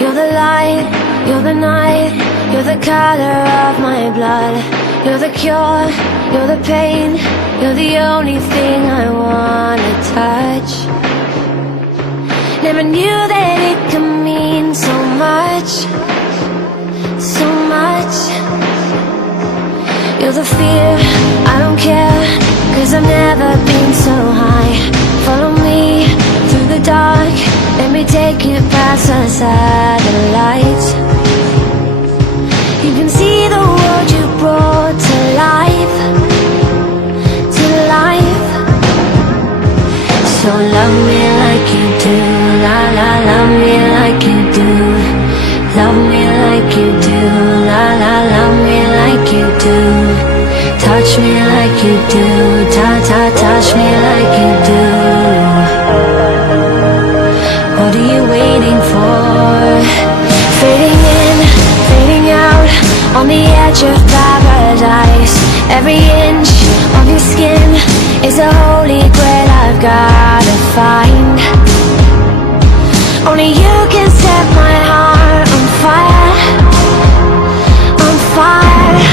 You're the light, you're the night, you're the color of my blood. You're the cure, you're the pain, you're the only thing I wanna touch. Never knew that it could mean so much, so much. You're the fear, I don't care, 'cause I've never been so high. Follow me through the dark, let me take you past the satellites. You can see the world you brought to life, to life. So love me like you do, la la, love me like you do. Love me like you do, la la, love me like you do. Touch me like you do, ta ta, touch me like you do. What are you waiting for? Fading in, fading out, on the edge of paradise. Every inch of your skin is a holy grail I've gotta find. Only you can set my heart on fire, on fire.